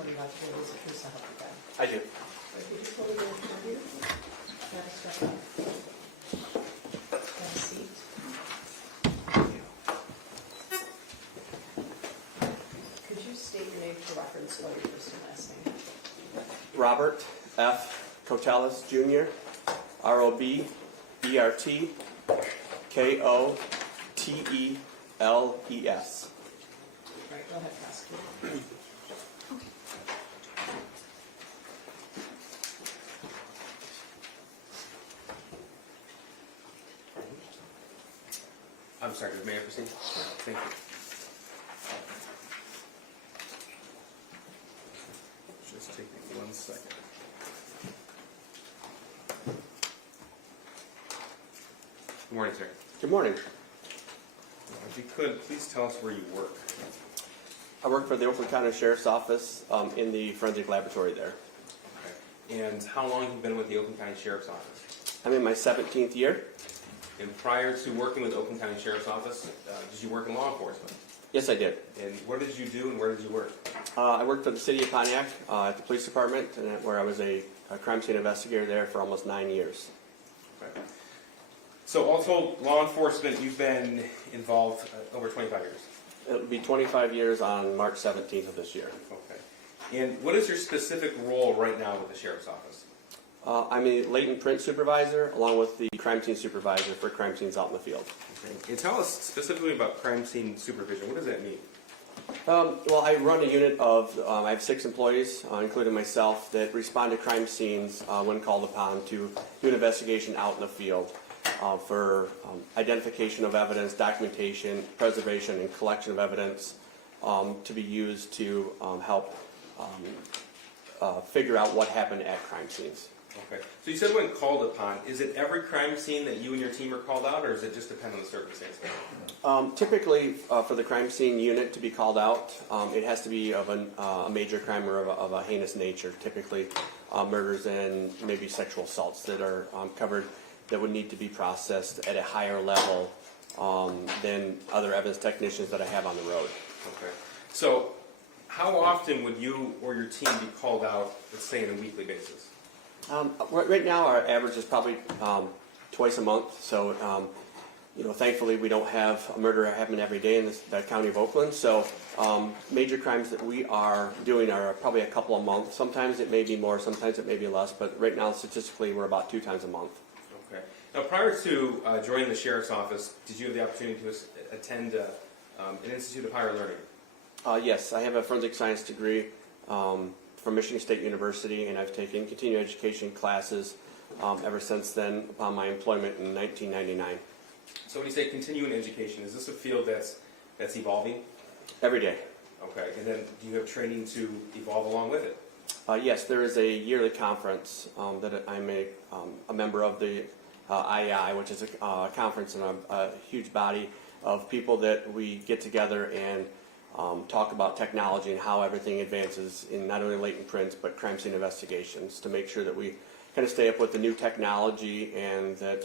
what are you about to do? Is it please help you guys? I do. Would you just hold it in front of you? Have a second. Have a seat. Could you state your name for reference, spell your first and last name? Robert F. Koteles, Jr., ROBERTKOTELES. Right, go ahead, prosecutor. I'm sorry, may I proceed? Thank you. Just take me 1 second. Good morning, sir. Good morning. If you could, please tell us where you work. I work for the Oakland County Sheriff's Office in the forensic laboratory there. Okay. And how long have you been with the Oakland County Sheriff's Office? I'm in my 17th year. And prior to working with the Oakland County Sheriff's Office, did you work in law enforcement? Yes, I did. And what did you do and where did you work? I worked for the City of Pontiac at the police department, where I was a crime scene investigator there for almost 9 years. Okay. So also, law enforcement, you've been involved over 25 years. It'll be 25 years on March 17th of this year. Okay. And what is your specific role right now with the Sheriff's Office? I'm a latent print supervisor, along with the crime scene supervisor for crime scenes out in the field. Okay. And tell us specifically about crime scene supervision. What does that mean? Well, I run a unit of, I have 6 employees, including myself, that respond to crime scenes when called upon to do an investigation out in the field for identification of evidence, documentation, preservation, and collection of evidence to be used to help figure out what happened at crime scenes. Okay. So you said when called upon, is it every crime scene that you and your team are called out, or does it just depend on the circumstances? Typically, for the crime scene unit to be called out, it has to be of a major crime or of a heinous nature, typically murders and maybe sexual assaults that are covered that would need to be processed at a higher level than other evidence technicians that I have on the road. Okay. So how often would you or your team be called out, let's say, on a weekly basis? Right now, our average is probably twice a month. So, thankfully, we don't have a murder happen every day in the county of Oakland. So, major crimes that we are doing are probably a couple a month. Sometimes it may be more, sometimes it may be less. But right now, statistically, we're about 2 times a month. Okay. Now, prior to joining the Sheriff's Office, did you have the opportunity to attend an Institute of Higher Learning? Yes, I have a forensic science degree from Michigan State University, and I've taken continuing education classes ever since then upon my employment in 1999. So when you say continuing education, is this a field that's evolving? Every day. Okay. And then do you have training to evolve along with it? Yes, there is a yearly conference that I'm a member of, the IEI, which is a conference and a huge body of people that we get together and talk about technology and how everything advances in not only latent prints but crime scene investigations, to make sure that we kind of stay up with the new technology and that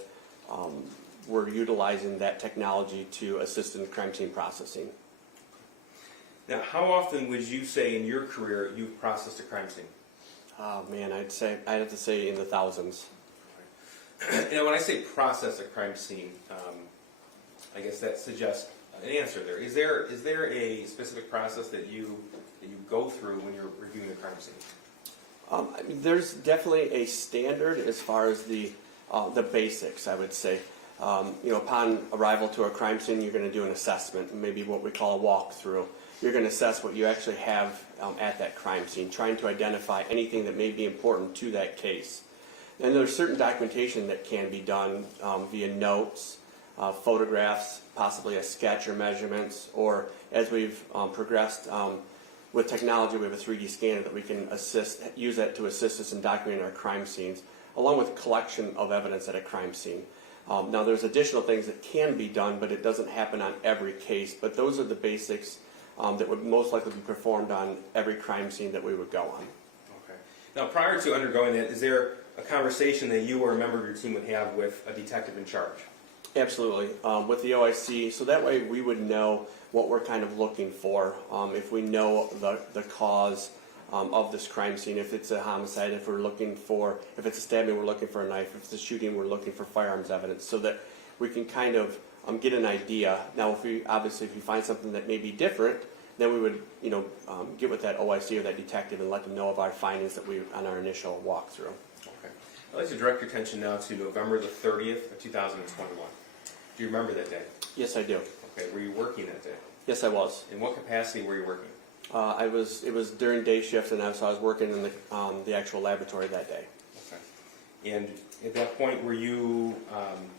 we're utilizing that technology to assist in crime scene processing. Now, how often would you say in your career you've processed a crime scene? Oh man, I'd have to say in the thousands. Now, when I say process a crime scene, I guess that suggests an answer there. Is there a specific process that you go through when you're reviewing a crime scene? There's definitely a standard as far as the basics, I would say. Upon arrival to a crime scene, you're going to do an assessment, maybe what we call a walkthrough. You're going to assess what you actually have at that crime scene, trying to identify anything that may be important to that case. And there's certain documentation that can be done via notes, photographs, possibly a sketch or measurements, or as we've progressed with technology, we have a 3D scanner that we can use that to assist us in documenting our crime scenes, along with collection of evidence at a crime scene. Now there's additional things that can be done, but it doesn't happen on every case, but those are the basics that would most likely be performed on every crime scene that we would go on. Okay. Now, prior to undergoing that, is there a conversation that you or a member of your team would have with a detective in charge? Absolutely, with the OIC, so that way we would know what we're kind of looking for. If we know the cause of this crime scene. If it's a homicide, if it's a stabbing, we're looking for a knife. If it's a shooting, we're looking for firearms evidence, so that we can kind of get an idea. Now, if we find something that may be different, then we would, get with that OIC or that detective and let them know of our findings on our initial walkthrough. Okay. I'd like to direct your attention now to November the 30th of 2021. Do you remember that day? Yes, I do. Okay. Were you working that day? Yes, I was. In what capacity were you working? It was during day shift, and so I was working in the actual laboratory that day. Okay. And at that point, were you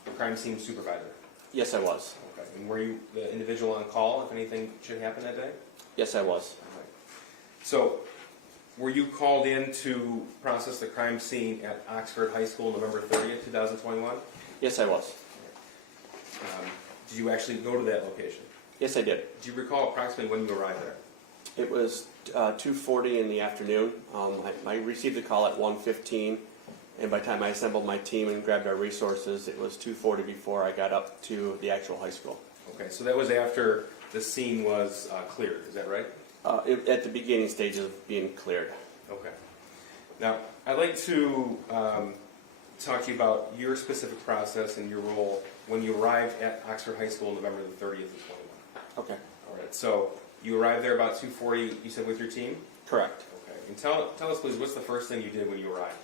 the crime scene supervisor? Yes, I was. Okay. And were you the individual on call if anything should happen that day? Yes, I was. All right. So, were you called in to process the crime scene at Oxford High School November 30th, 2021? Yes, I was. Did you actually go to that location? Yes, I did. Do you recall approximately when you arrived there? It was 2:40 in the afternoon. I received the call at 1:15, and by the time I assembled my team and grabbed our resources, it was 2:40 before I got up to the actual high school. Okay, so that was after the scene was cleared, is that right? At the beginning stages of being cleared. Okay. Now, I'd like to talk to you about your specific process and your role when you arrived at Oxford High School November the 30th of 21. Okay. All right, so you arrived there about 2:40, you said, with your team? Correct. Okay. And tell us, please, what's the first thing you did when you arrived?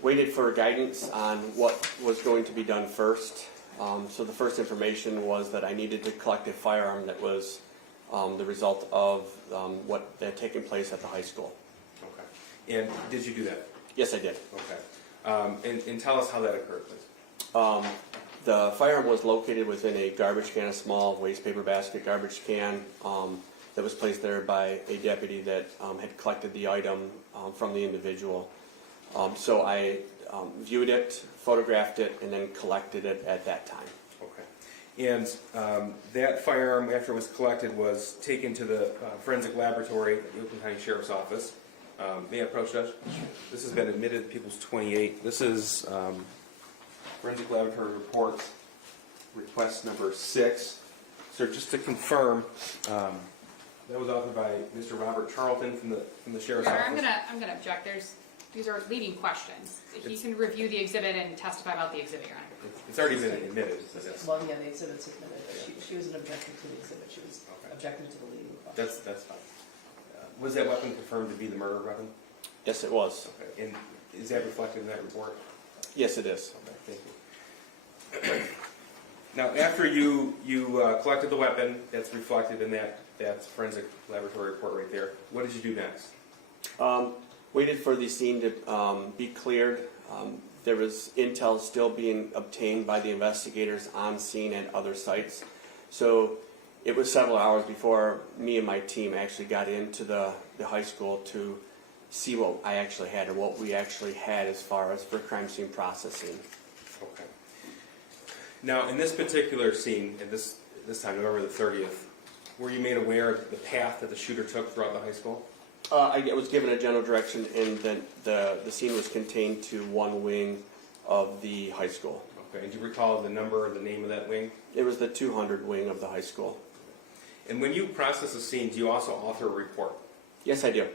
Waited for guidance on what was going to be done first. So the first information was that I needed to collect a firearm that was the result of what had taken place at the high school. Okay. And did you do that? Yes, I did. Okay. And tell us how that occurred, please. The firearm was located within a garbage can, a small waste paper basket garbage can that was placed there by a deputy that had collected the item from the individual. So I viewed it, photographed it, and then collected it at that time. Okay. And that firearm, after it was collected, was taken to the forensic laboratory at the Oakland County Sheriff's Office. May I approach, Judge? This has been admitted to People's 28. This is Forensic Laboratory Report, request number 6. So just to confirm, that was authored by Mr. Robert Charlton from the Sheriff's Your Office. Honor, I'm gonna object. These are leading questions. He can review the exhibit and testify about the exhibit, Your Honor. It's already been admitted. So that's, Well, yeah, the exhibit's admitted, but she wasn't objecting to the exhibit, she was Okay. objecting to the leading question. that's fine. Was that weapon confirmed to be the murder weapon? Yes, it was. Okay. And is that reflected in that report? Yes, it is. Okay, thank you. Now, after you collected the weapon, that's reflected in that forensic laboratory report right there. What did you do next? Waited for the scene to be cleared. There was intel still being obtained by the investigators on scene and other sites. So it was several hours before me and my team actually got into the high school to see what I actually had, or what we actually had as far as for crime scene processing. Okay. Now, in this particular scene, at this time, November the 30th, were you made aware of the path that the shooter took throughout the high school? I was given a general direction, and the scene was contained to one wing of the high school. Okay. And do you recall the number or the name of that wing? It was the 200 wing of the high school. And when you process a scene, do you also author a report? Yes, I do.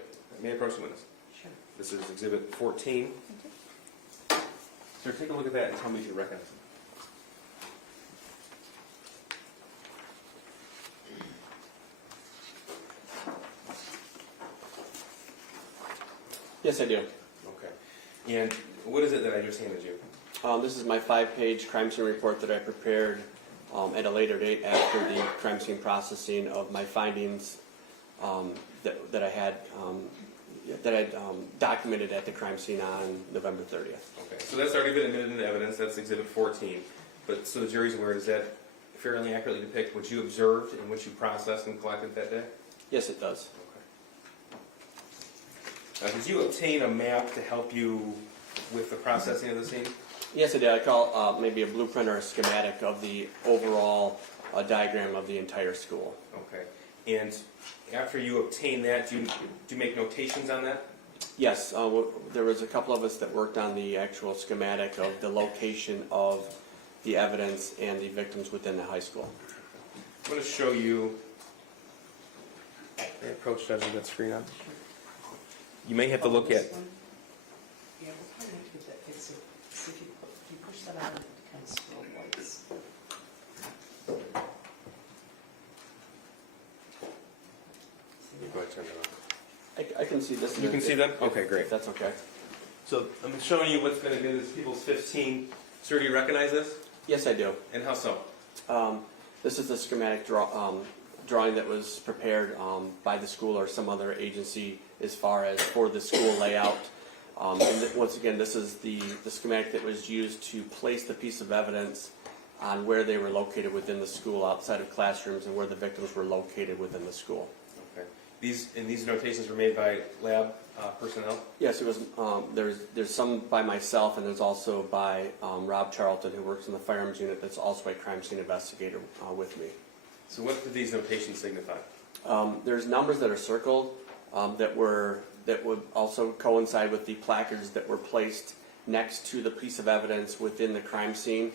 May I approach the witness? Sure. This is Exhibit 14. Sir, take a look at that and tell me if you recognize it. Yes, I do. Okay. And what is it that I just handed you? This is my 5-page crime scene report that I prepared at a later date after the crime scene processing of my findings that I had documented at the crime scene on November 30th. Okay, so that's already been admitted into evidence. That's Exhibit 14. But so the jury's aware, does that fairly accurately depict what you observed and what you processed and collected that day? Yes, it does. Okay. Now, did you obtain a map to help you with the processing of the scene? Yes, I did. I call maybe a blueprint or a schematic of the overall diagram of the entire school. Okay. And after you obtain that, do you make notations on that? Yes, there was a couple of us that worked on the actual schematic of the location of the evidence and the victims within the high school. I'm going to show you. May I approach approach Judge with that screen on? You may have to look at. This one? Yeah, we'll probably have to get that fixed. See if you push that on, it kind of scroll lights. Go ahead, turn it on. I can see this. You can see them? Okay, great. If that's okay. So I'm showing you what's been in this People's 15. Sir, do you recognize this? Yes, I do. And how so? This is the schematic drawing that was prepared by the school or some other agency as far as for the school layout. Once again, this is the schematic that was used to place the piece of evidence on where they were located within the school, outside of classrooms, and where the victims were located within the school. Okay. These notations were made by lab personnel? Yes, it was. There's some by myself, and there's also by Rob Charlton, who works in the firearms unit. That's also a crime scene investigator with me. So what did these notations signify? There's numbers that are circled that would also coincide with the placards that were placed next to the piece of evidence within the crime scene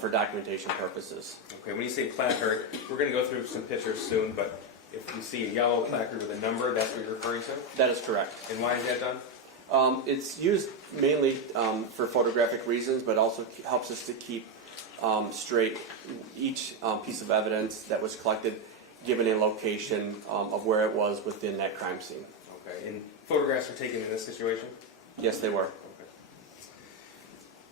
for documentation purposes. Okay, when you say placard, we're going to go through some pictures soon, but if you see a yellow placard with a number, that's what you're referring to? That is correct. And why is that done? It's used mainly for photographic reasons, but also helps us to keep straight each piece of evidence that was collected, given a location of where it was within that crime scene. Okay, and photographs were taken in this situation? Yes, they were. Okay.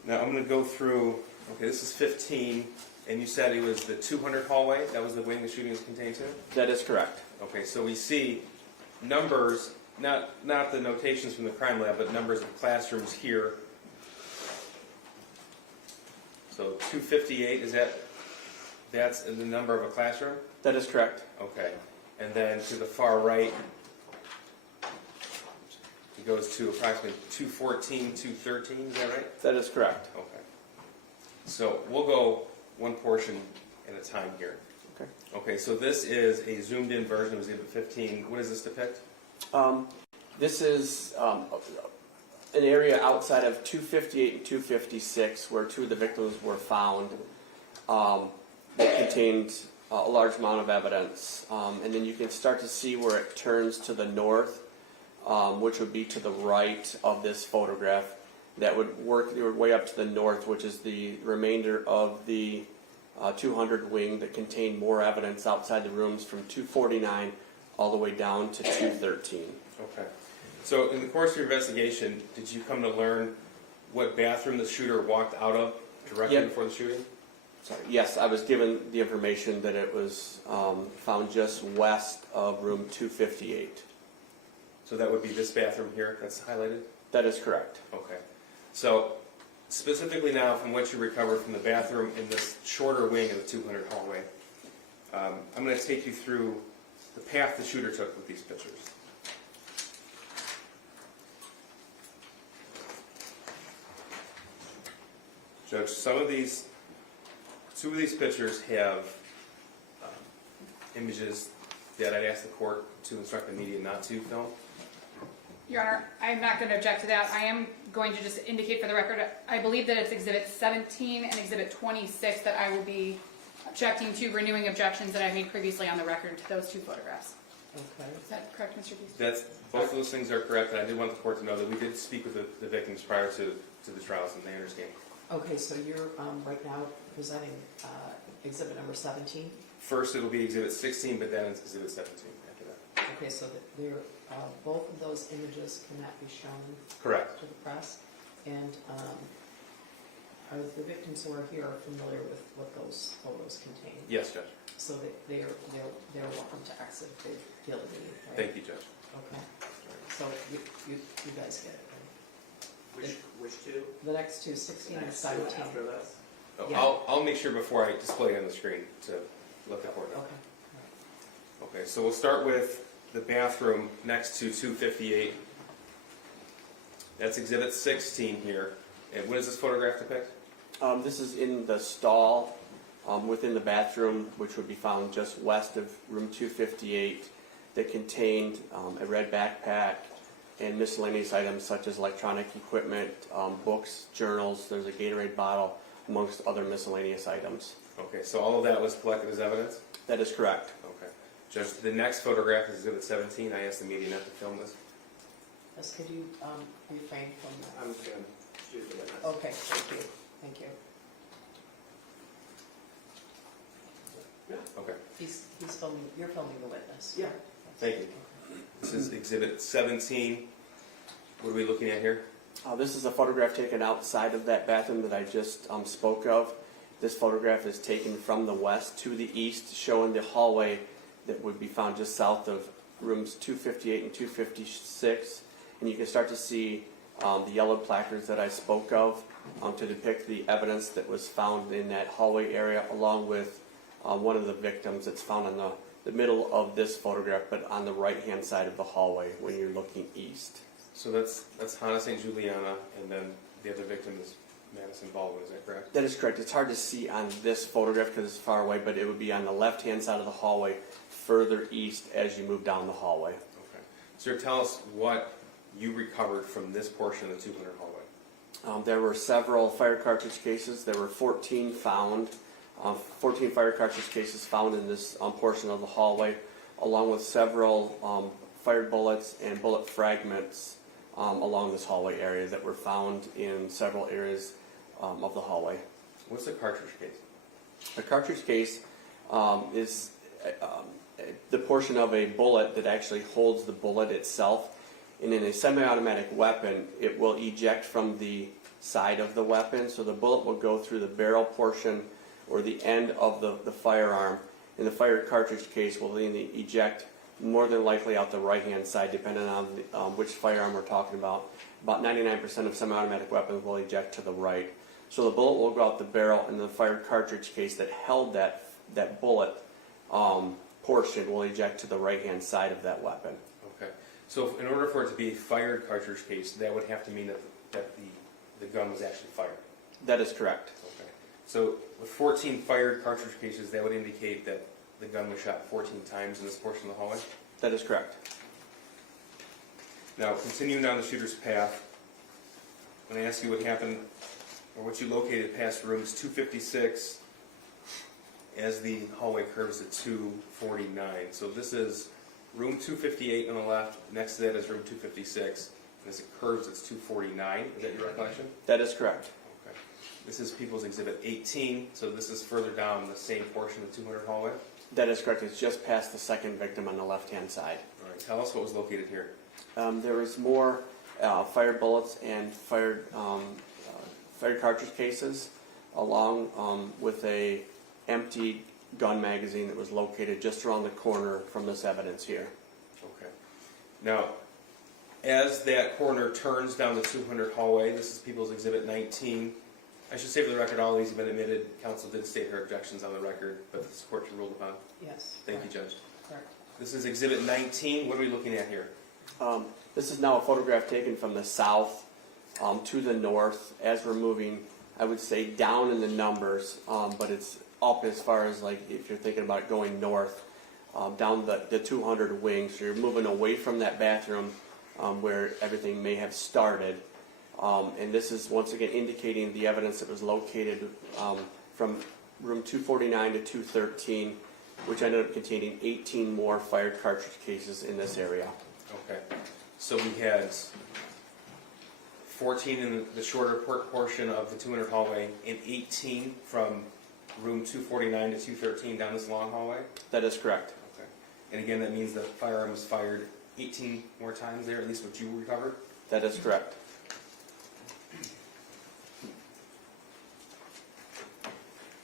Now I'm going to go through, okay, this is 15, and you said it was the 200 hallway? That was the wing the shooting was contained to? That is correct. Okay, so we see numbers, not the notations from the crime lab, but numbers of classrooms here. So 258, that's the number of a classroom? That is correct. Okay, and then to the far right, it goes to approximately 214, 213, is that right? That is correct. Okay. So we'll go one portion at a time here. Okay. Okay, so this is a zoomed in version of Exhibit 15. What does this depict? This is an area outside of 258 and 256 where two of the victims were found that contained a large amount of evidence. And then you can start to see where it turns to the north, which would be to the right of this photograph. That would work your way up to the north, which is the remainder of the 200 wing that contained more evidence outside the rooms from 249 all the way down to 213. Okay. So in the course of your investigation, did you come to learn what bathroom the shooter walked out of directly before the shooting? Sorry. Yes, I was given the information that it was found just west of room 258. So that would be this bathroom here that's highlighted? That is correct. Okay. So specifically now from what you recovered from the bathroom in this shorter wing of the 200 hallway, I'm going to take you through the path the shooter took with these pictures. Judge, two of these pictures have images that I'd ask the court to instruct the media not to film. Your Honor, I'm not going to object to that. I am going to just indicate for the record, I believe that it's Exhibit 17 and Exhibit 26 that I will be objecting to, renewing objections that I made previously on the record to those two photographs. Okay. Is that correct, Mr. Beast? Both of those things are correct, and I did want the court to know that we did speak with the victims prior to the trials, and they understand. Okay, so you're right now presenting exhibit number 17? First, it'll be Exhibit 16, but then it's Exhibit 17 after that. Okay, so that both of those images cannot be shown Correct. to the press? And are the victims who are here familiar with what those photos contain? Yes, Judge. So that they're welcome to exit if they feel the need, right? Thank you, Judge. Okay. So you guys get it, right? Which two? The next two, 16 and Next two 17. after this? Oh, Yeah. I'll make sure before I display it on the screen to let the court know. Okay. Okay, so we'll start with the bathroom next to 258. That's Exhibit 16 here. And what does this photograph depict? This is in the stall within the bathroom, which would be found just west of room 258, that contained a red backpack and miscellaneous items such as electronic equipment, books, journals. There's a Gatorade bottle, amongst other miscellaneous items. Okay, so all of that was collected as evidence? That is correct. Okay. Judge, the next photograph is exhibit 17. I asked the media not to film this. Yes, could you refrain from that? I'm going to shoot the witness. Okay, thank you. Okay, He's filming, you're filming the witness. Yeah. thank you. This is exhibit 17. What are we looking at here? This is a photograph taken outside of that bathroom that I just spoke of. This photograph is taken from the west to the east, showing the hallway that would be found just south of rooms 258 and 256. And you can start to see the yellow placards that I spoke of to depict the evidence that was found in that hallway area, along with one of the victims that's found in the middle of this photograph, but on the right-hand side of the hallway when you're looking east. So that's Hannah St. Juliana, and then the other victim is Madison Baldwin, is that correct? That is correct. It's hard to see on this photograph because it's far away, but it would be on the left-hand side of the hallway, further east as you move down the hallway. Okay. Sir, tell us what you recovered from this portion of the 200 hallway. There were several fire cartridge cases. There were 14 found, 14 fire cartridge cases found in this portion of the hallway, along with several fired bullets and bullet fragments along this hallway area that were found in several areas of the hallway. What's the cartridge case? A cartridge case is the portion of a bullet that actually holds the bullet itself. And in a semi-automatic weapon, it will eject from the side of the weapon, so the bullet will go through the barrel portion or the end of the firearm. And the fire cartridge case will then eject more than likely out the right-hand side, depending on which firearm we're talking about. About 99% of semi-automatic weapons will eject to the right. So the bullet will go out the barrel, and the fire cartridge case that held that bullet portion will eject to the right-hand side of that weapon. Okay. So in order for it to be a fired cartridge case, that would have to mean that the gun was actually fired. That is correct. Okay. So with 14 fired cartridge cases, that would indicate that the gun was shot 14 times in this portion of the hallway? That is correct. Now, continuing down the shooter's path, I'm going to ask you what happened, or what you located past rooms 256 as the hallway curves to 249. So this is room 258 on the left, next to that is room 256, and as it curves, it's 249. Is that your recollection? That is correct. Okay. This is People's Exhibit 18, so this is further down the same portion of the 200 hallway. That is correct. It's just past the second victim on the left-hand side. All right, tell us what was located here. There was more fired bullets and fired cartridge cases, along with a empty gun magazine that was located just around the corner from this evidence here. Okay. Now, as that corner turns down the 200 hallway, this is People's Exhibit 19. I should say for the record, all these have been admitted. Counsel did state her objections on the record, but this court ruled upon. Yes. Thank you, Judge. Correct. This is Exhibit 19. What are we looking at here? This is now a photograph taken from the south to the north as we're moving, I would say, down in the numbers, but it's up as far as, like, if you're thinking about going north, down the 200 wing. So you're moving away from that bathroom where everything may have started. And this is once again indicating the evidence that was located from room 249 to 213, which ended up containing 18 more fired cartridge cases in this area. Okay. So we had 14 in the shorter portion of the 200 hallway and 18 from room 249 to 213 down this long hallway? That is correct. Okay. And again, that means the firearm was fired 18 more times there, at least what you recovered? That is correct.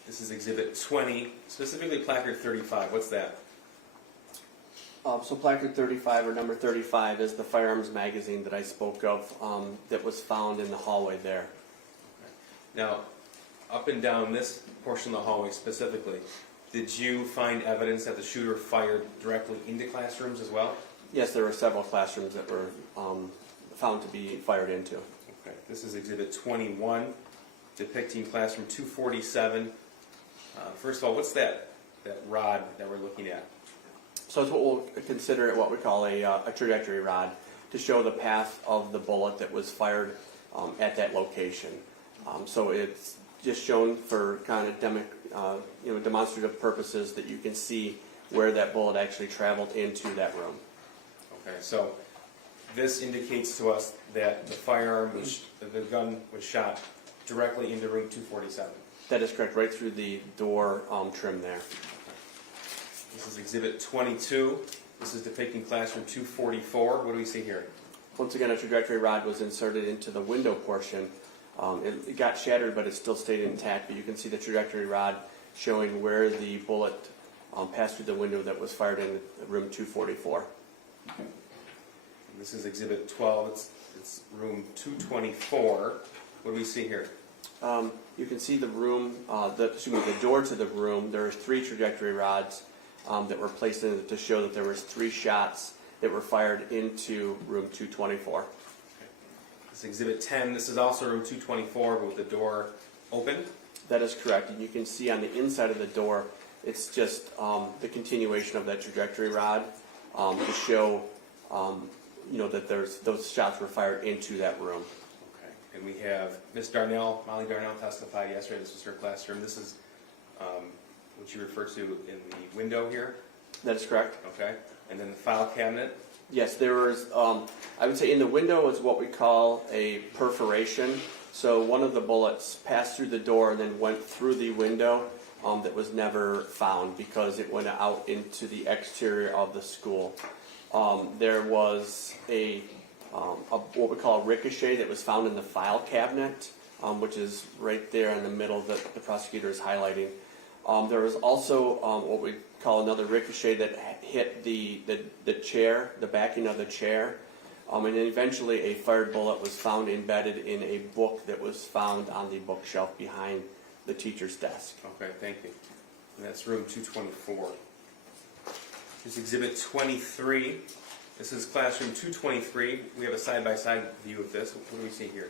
This is Exhibit 20, specifically placard 35. What's that? So placard 35, or number 35, is the firearms magazine that I spoke of that was found in the hallway there. Now, up and down this portion of the hallway specifically, did you find evidence that the shooter fired directly into classrooms as well? Yes, there were several classrooms that were found to be fired into. Okay. This is Exhibit 21, depicting classroom 247. First of all, what's that rod that we're looking at? So it's what we'll consider what we call a trajectory rod to show the path of the bullet that was fired at that location. So it's just shown for kind of demonstrative purposes that you can see where that bullet actually traveled into that room. Okay, so this indicates to us that the gun was shot directly into room 247. That is correct, right through the door trim there. This is Exhibit 22. This is depicting classroom 244. What do we see here? Once again, a trajectory rod was inserted into the window portion. It got shattered, but it still stayed intact. But you can see the trajectory rod showing where the bullet passed through the window that was fired in room 244. This is Exhibit 12. It's room 224. What do we see here? You can see the room, the door to the room. There are 3 trajectory rods that were placed in it to show that there was 3 shots that were fired into room 224. This is Exhibit 10. This is also room 224 with the door open. That is correct. And you can see on the inside of the door, it's just the continuation of that trajectory rod to show, that those shots were fired into that room. Okay. And we have Ms. Darnell, Molly Darnell testified yesterday. This was her classroom. This is what you refer to in the window here. That is correct. Okay. And then the file cabinet. Yes, there was, I would say in the window is what we call a perforation. So one of the bullets passed through the door and then went through the window that was never found because it went out into the exterior of the school. There was what we call a ricochet that was found in the file cabinet, which is right there in the middle that the prosecutor is highlighting. There was also what we call another ricochet that hit the chair, the backing of the chair, and then eventually a fired bullet was found embedded in a book that was found on the bookshelf behind the teacher's desk. Okay, thank you. And that's room 224. Here's Exhibit 23. This is classroom 223. We have a side-by-side view of this. What do we see here?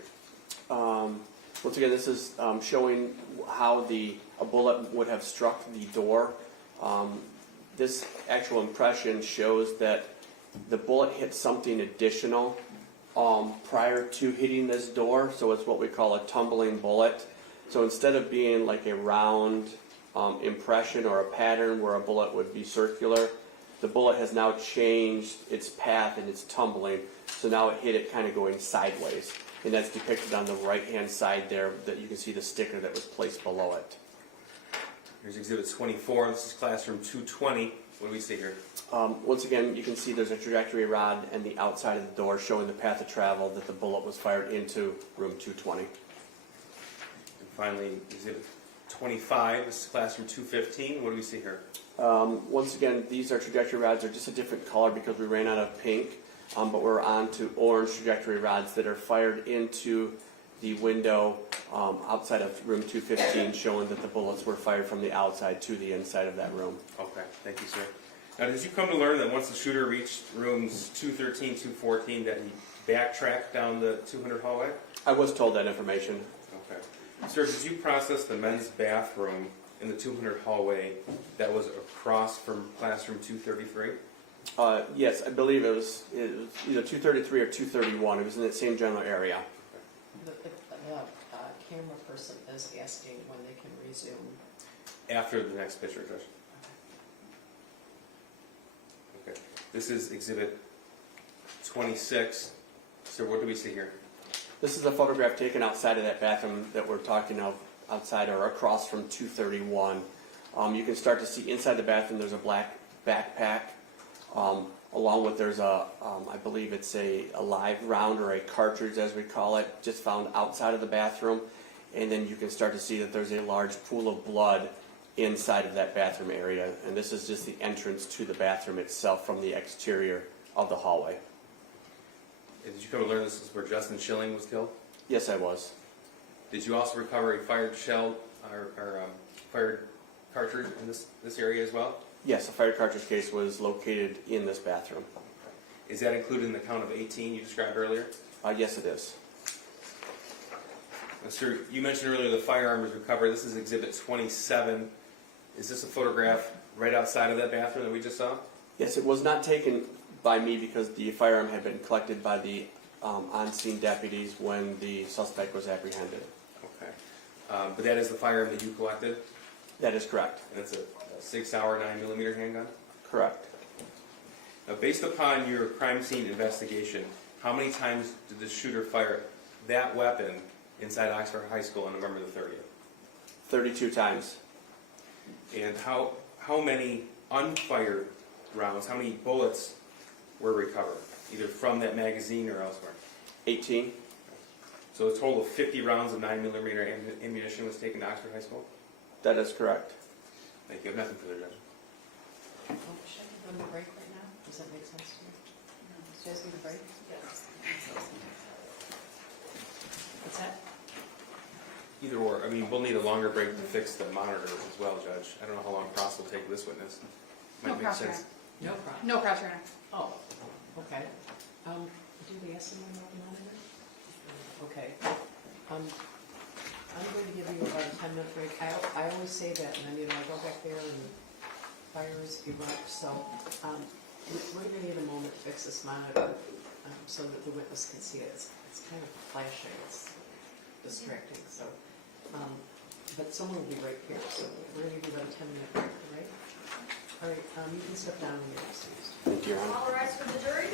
Once again, this is showing how a bullet would have struck the door. This actual impression shows that the bullet hit something additional prior to hitting this door, so it's what we call a tumbling bullet. So instead of being like a round impression or a pattern where a bullet would be circular, the bullet has now changed its path and it's tumbling, so now it hit it kind of going sideways. And that's depicted on the right-hand side there, that you can see the sticker that was placed below it. Here's Exhibit 24. This is classroom 220. What do we see here? Once again, you can see there's a trajectory rod and the outside of the door showing the path of travel that the bullet was fired into room 220. And finally, Exhibit 25. This is classroom 215. What do we see here? Once again, these are trajectory rods. They're just a different color because we ran out of pink, but we're on to orange trajectory rods that are fired into the window outside of room 215, showing that the bullets were fired from the outside to the inside of that room. Okay, thank you, sir. Now, did you come to learn that once the shooter reached rooms 213, 214, that he backtracked down the 200 hallway? I was told that information. Okay. Sir, did you process the men's bathroom in the 200 hallway that was across from classroom 233? Yes, I believe it was either 233 or 231. It was in that same general area. The camera person is asking when they can resume. After the next picture session. Okay. This is Exhibit 26. So what do we see here? This is a photograph taken outside of that bathroom that we're talking of, outside or across from 231. You can start to see inside the bathroom there's a black backpack, along with there's I believe it's a live round or a cartridge as we call it, just found outside of the bathroom. And then you can start to see that there's a large pool of blood inside of that bathroom area. And this is just the entrance to the bathroom itself from the exterior of the hallway. Did you come to learn this is where Justin Schilling was killed? Yes, I was. Did you also recover a fired shell or fired cartridge in this area as well? Yes, a fired cartridge case was located in this bathroom. Is that included in the count of 18 you described earlier? Yes, it is. Sir, you mentioned earlier the firearm was recovered. This is Exhibit 27. Is this a photograph right outside of that bathroom that we just saw? Yes, it was not taken by me because the firearm had been collected by the on-scene deputies when the suspect was apprehended. Okay. But that is the firearm that you collected? That is correct. And it's a 6-hour 9mm handgun? Correct. Now, based upon your crime scene investigation, how many times did the shooter fire that weapon inside Oxford High School on November the 30th? 32 times. And how many unfired rounds, how many bullets were recovered, either from that magazine or elsewhere? 18. So a total of 50 rounds of 9mm ammunition was taken to Oxford High School? That is correct. Thank you. I have nothing further, Judge. Oh, should I give them a break right now? Does that make sense to you? Should I give a break? What's that? Either or. I mean, we'll need a longer break to fix the monitor as well, Judge. I don't know how long Cross will take this witness. No Might make cross, sense. No problem. No cross, Your Honor. Oh, okay. Do we have someone about the monitor? Okay. I'm going to give you about a 10-minute break. I always say that, and then, I go back there and fire is erupt, so, we're gonna need a moment to fix this monitor, so that the witness can see it. It's kind of flashing, it's distracting, so, but someone will be right here, so we're gonna give you about a 10-minute break, all right? All right, you can step down when you're excused. Thank you, Your Honor. All rise for the jury.